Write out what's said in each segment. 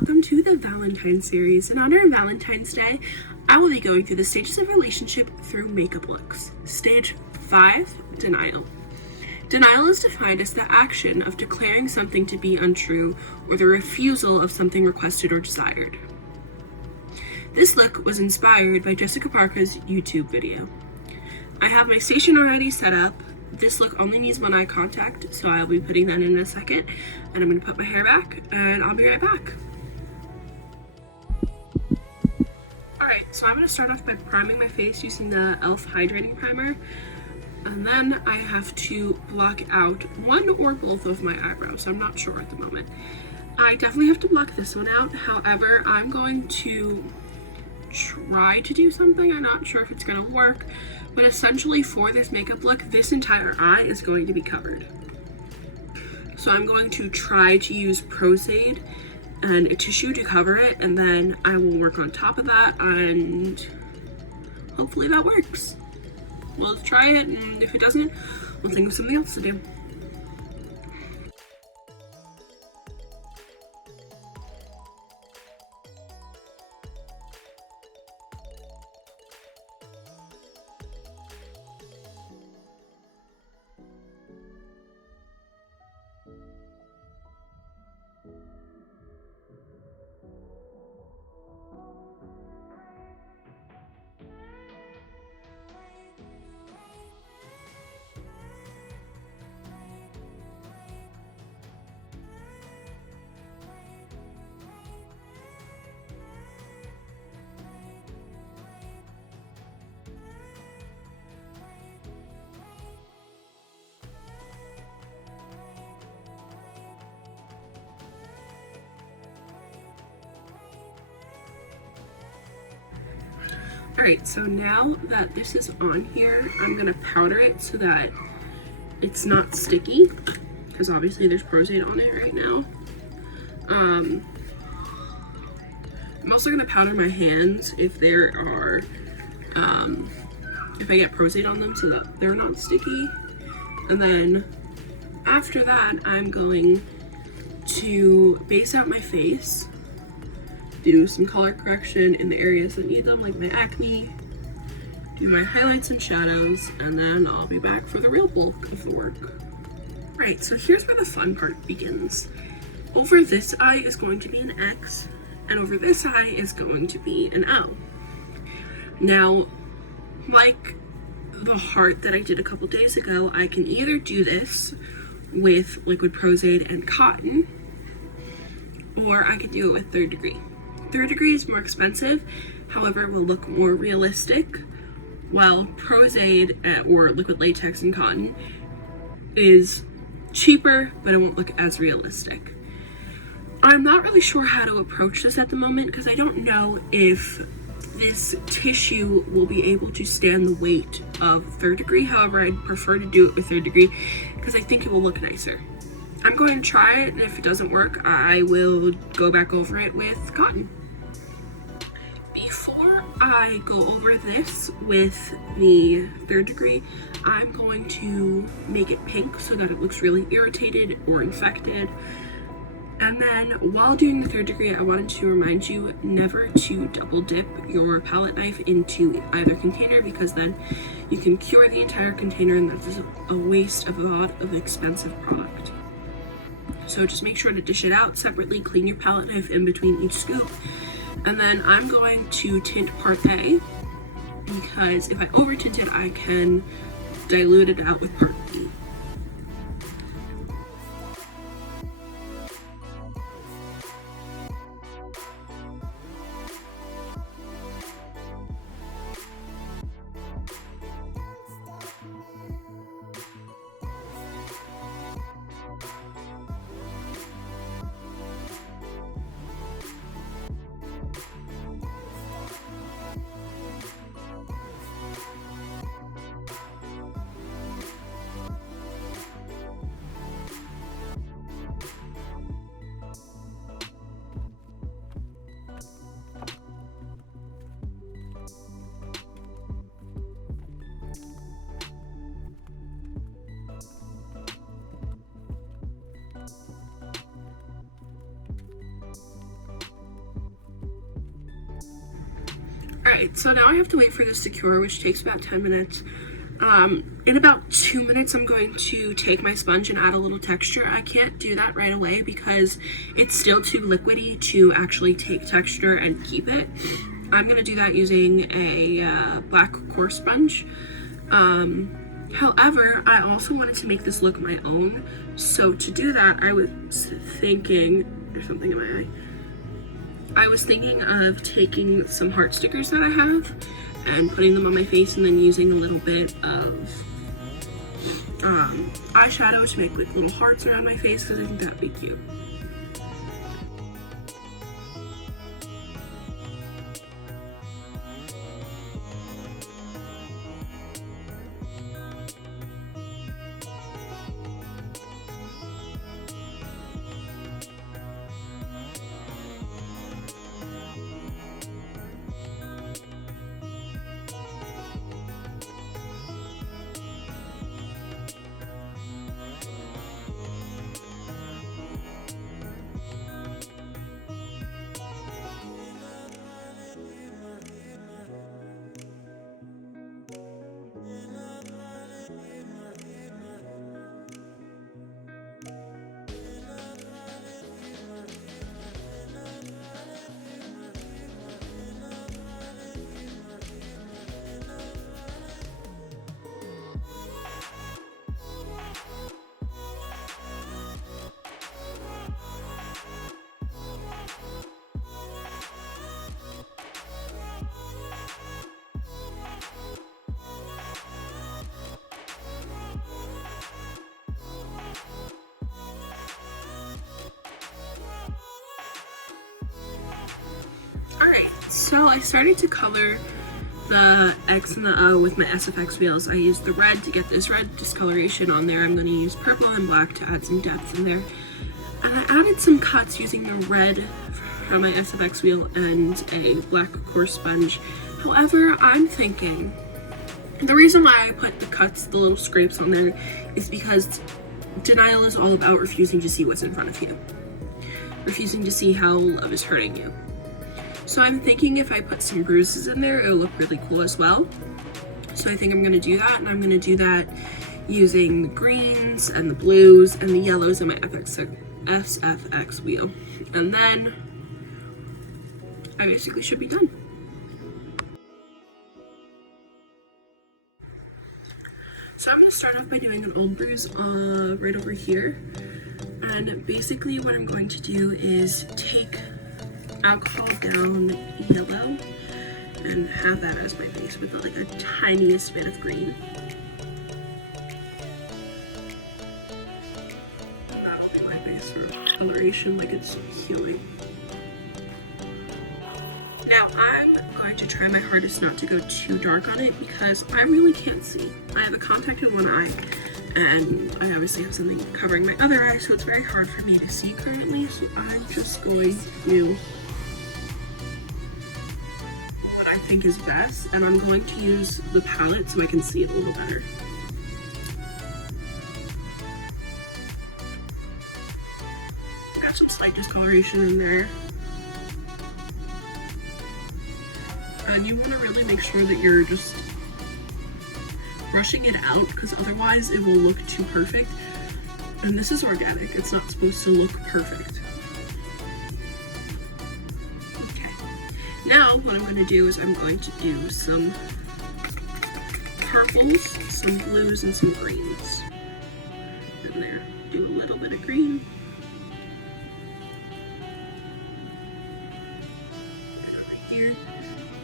welcome to the Valentines Series. In honor of Valentine's Day, I will be going through the stages of relationship through makeup looks. Stage 5, denial. Denial is defined as the action of declaring something to be untrue or the refusal of something requested or desired. This look was inspired by Jessica Parker's YouTube video. I have my station already set up. This look only needs one eye contact, so I'll be putting that in a second, and I'm going to put my hair back, and I'll be right back. Alright, so I'm going to start off by priming my face using the e.l.f. Hydrating Primer, and then I have to block out one or both of my eyebrows. I'm not sure at the moment. I definitely have to block this one out. However, I'm going to try to do something. I'm not sure if it's going to work, but essentially for this makeup look, this entire eye is going to be covered. So I'm going to try to use Prozaid and a tissue to cover it, and then I will work on top of that, and hopefully that works. We'll try it, and if it doesn't, we'll think of something else to do. Alright, so now that this is on here, I'm going to powder it so that it's not sticky, because obviously there's Prozaid on it right now. I'm also going to powder my hands if there are, if I get Prozaid on them so that they're not sticky. And then after that, I'm going to base out my face, do some color correction in the areas that need them, like my acne, do my highlights and shadows, and then I'll be back for the real bulk of the work. Right, so here's where the fun part begins. Over this eye is going to be an X, and over this eye is going to be an O. Now, like the heart that I did a couple days ago, I can either do this with liquid Prozaid and cotton, or I could do it with 3rd degree. 3rd degree is more expensive, however it will look more realistic, while Prozaid or liquid latex and cotton is cheaper, but it won't look as realistic. I'm not really sure how to approach this at the moment because I don't know if this tissue will be able to stand the weight of 3rd degree. However, I'd prefer to do it with 3rd degree because I think it will look nicer. I'm going to try it, and if it doesn't work, I will go back over it with cotton. Before I go over this with the 3rd degree, I'm going to make it pink so that it looks really irritated or infected. And then while doing the 3rd degree, I wanted to remind you never to double dip your palette knife into either container, because then you can cure the entire container, and that's a waste of a lot of expensive product. So just make sure to dish it out separately, clean your palette knife in between each scoop. And then I'm going to tint part A, because if I over tint it, I can dilute it out with part B. Alright, so now I have to wait for this to cure, which takes about 10 minutes. In about 2 minutes, I'm going to take my sponge and add a little texture. I can't do that right away because it's still too liquidy to actually take texture and keep it. I'm going to do that using a black coarse sponge. However, I also wanted to make this look my own. So to do that, I was thinking, there's something in my eye. I was thinking of taking some heart stickers that I have and putting them on my face, and then using a little bit of eyeshadow to make like little hearts around my face because I think that'd be cute. So I started to color the X and the O with my SFX wheels. I used the red to get this red discoloration on there. I'm going to use purple and black to add some depth in there. And I added some cuts using the red from my SFX wheel and a black coarse sponge. However, I'm thinking the reason why I put the cuts, the little scrapes on there, is because denial is all about refusing to see what's in front of you. Refusing to see how love is hurting you. So I'm thinking if I put some bruises in there, it'll look really cool as well. So I think I'm going to do that, and I'm going to do that using the greens and the blues and the yellows in my SFX wheel. And then I basically should be done. So I'm going to start off by doing an old bruise right over here. And basically what I'm going to do is take alcohol down yellow and have that as my base with like a tiniest bit of green. That'll be my base for coloration, like it's healing. Now I'm going to try my hardest not to go too dark on it because I really can't see. I have a contact in one eye and I obviously have something covering my other eye, so it's very hard for me to see currently. So I'm just going to I think is best, and I'm going to use the palette so I can see it a little better. Got some slight discoloration in there. And you want to really make sure that you're just brushing it out because otherwise it will look too perfect. And this is organic, it's not supposed to look perfect. Now, what I'm going to do is I'm going to do some purples, some blues, and some greens. And there, do a little bit of green. Right here.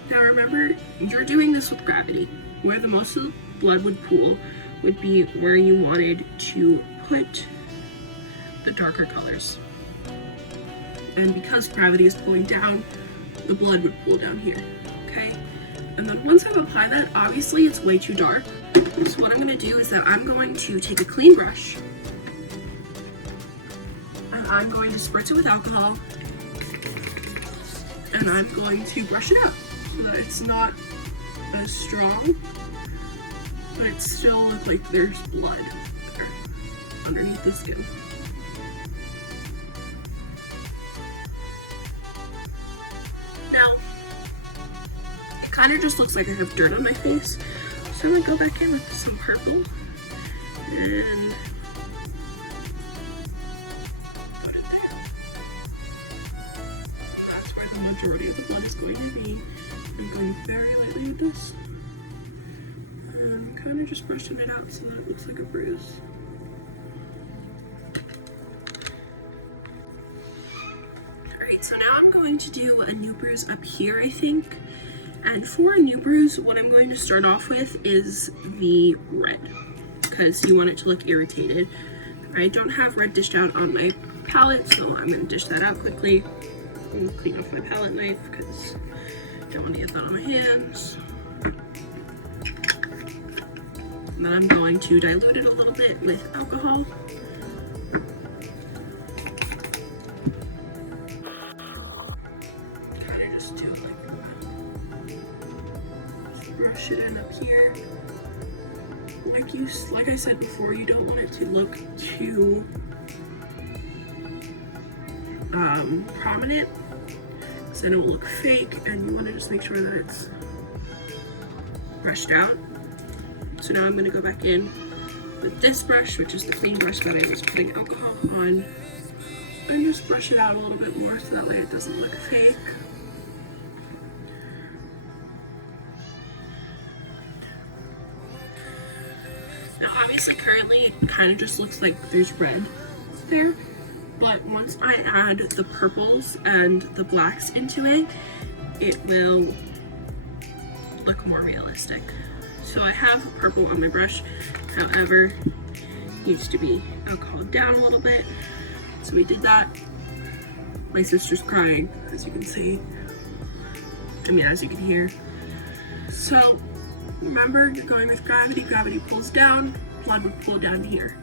Now remember, you're doing this with gravity. Where the most of the blood would pool would be where you wanted to put the darker colors. And because gravity is pulling down, the blood would pool down here, okay? And then once I've applied that, obviously it's way too dark. So what I'm gonna do is that I'm going to take a clean brush and I'm going to spritz it with alcohol and I'm going to brush it out so that it's not as strong, but it still looks like there's blood there underneath the skin. Kind of just looks like I have dirt on my face. So I'm gonna go back in with some purple and put it there. That's where the majority of the blood is going to be. I'm going very lightly with this. And kind of just brushing it out so that it looks like a bruise. Alright, so now I'm going to do a new bruise up here, I think. And for a new bruise, what I'm going to start off with is the red, because you want it to look irritated. I don't have red dished out on my palette, so I'm going to dish that out quickly. And clean off my palette knife, because I don't want to get that on my hands. And then I'm going to dilute it a little bit with alcohol. Brush it in up here. Like I said before, you don't want it to look too prominent, so then it will look fake, and you want to just make sure that it's brushed out. So now I'm going to go back in with this brush, which is the clean brush that I was putting alcohol on, and just brush it out a little bit more so that way it doesn't look fake. Obviously, currently it kind of just looks like there's red there, but once I add the purples and the blacks into it, it will look more realistic. So I have purple on my brush, however, needs to be alcoholed down a little bit. So we did that. My sister's crying, as you can see. As you can hear. So remember, you're going with gravity. Gravity pulls down. Blood would pull down here.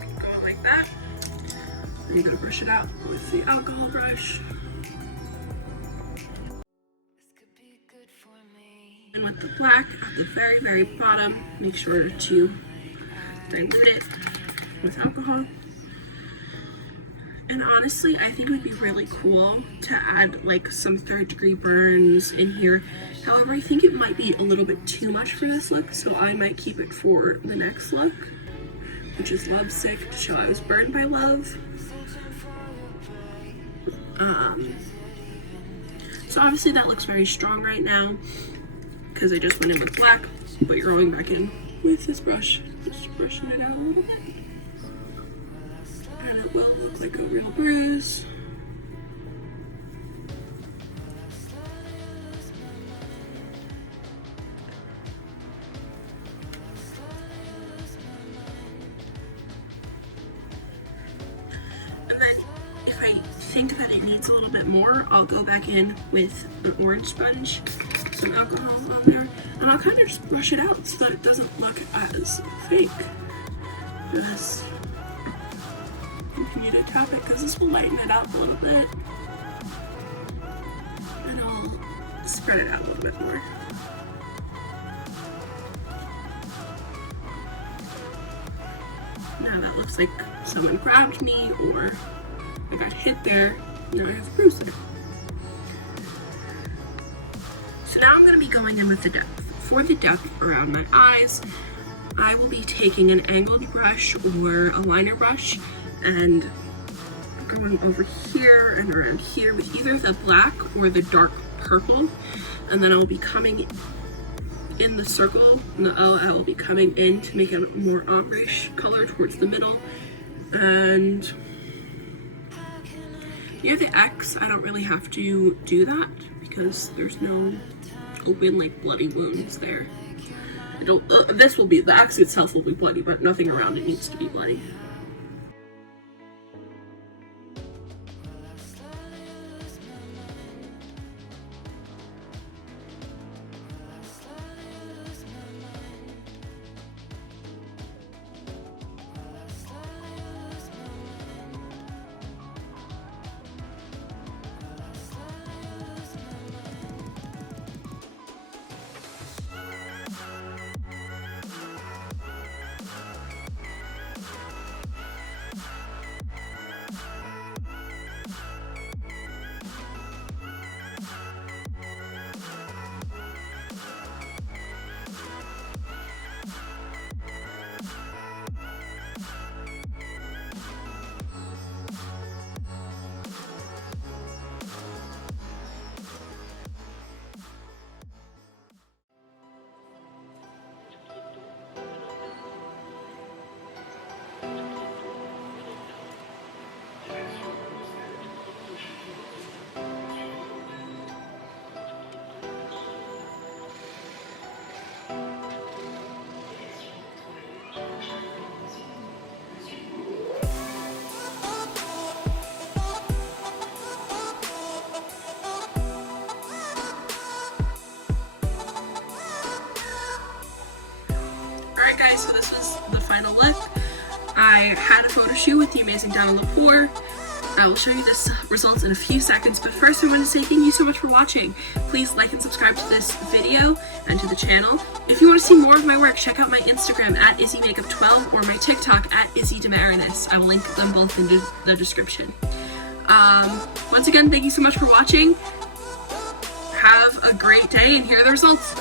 Go like that. And you're gonna brush it out with the alcohol brush. And with the black at the very, very bottom, make sure to dilute it with alcohol. And honestly, I think it would be really cool to add like some 3rd-degree burns in here. However, I think it might be a little bit too much for this look, so I might keep it for the next look, which is Lovesick, to show I was burned by love. So obviously that looks very strong right now because I just went in with black, but you're going back in with this brush, just brushing it out a little bit. And it will look like a real bruise. And then if I think that it needs a little bit more, I'll go back in with an orange sponge, some alcohol on there, and I'll kind of just brush it out so that it doesn't look as fake. Just continue to tap it because this will lighten it up a little bit, and I'll spread it out a little bit more. Now that looks like someone grabbed me or I got hit there. Now I have a bruise there. So now I'm going to be going in with the depth. For the depth around my eyes, I will be taking an angled brush or a liner brush and going over here and around here with either the black or the dark purple, and then I will be coming in the circle, in the O, I will be coming in to make a more ombre-ish color towards the middle, and near the X I don't really have to do that because there's no open like bloody wounds there. This will be, the X itself will be bloody, but nothing around it needs to be bloody. I had a photo shoot with the amazing Donna Lepore. I will show you this results in a few seconds, but first I want to say thank you so much for watching. Please like and subscribe to this video and to the channel. If you want to see more of my work, check out my Instagram at IzzyMakeup12 or my TikTok at IzzyDemarinis. I will link them both in the description. Once again, thank you so much for watching. Have a great day, and here are the results.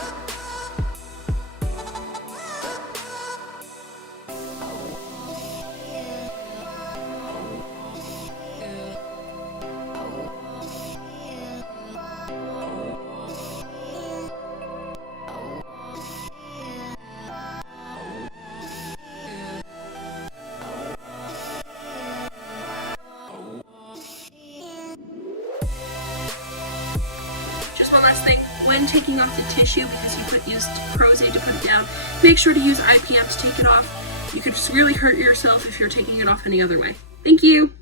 Just one last thing, when taking off the tissue, because you used Crozet to put it down, make sure to use IPM to take it off. You could really hurt yourself if you're taking it off any other way. Thank you!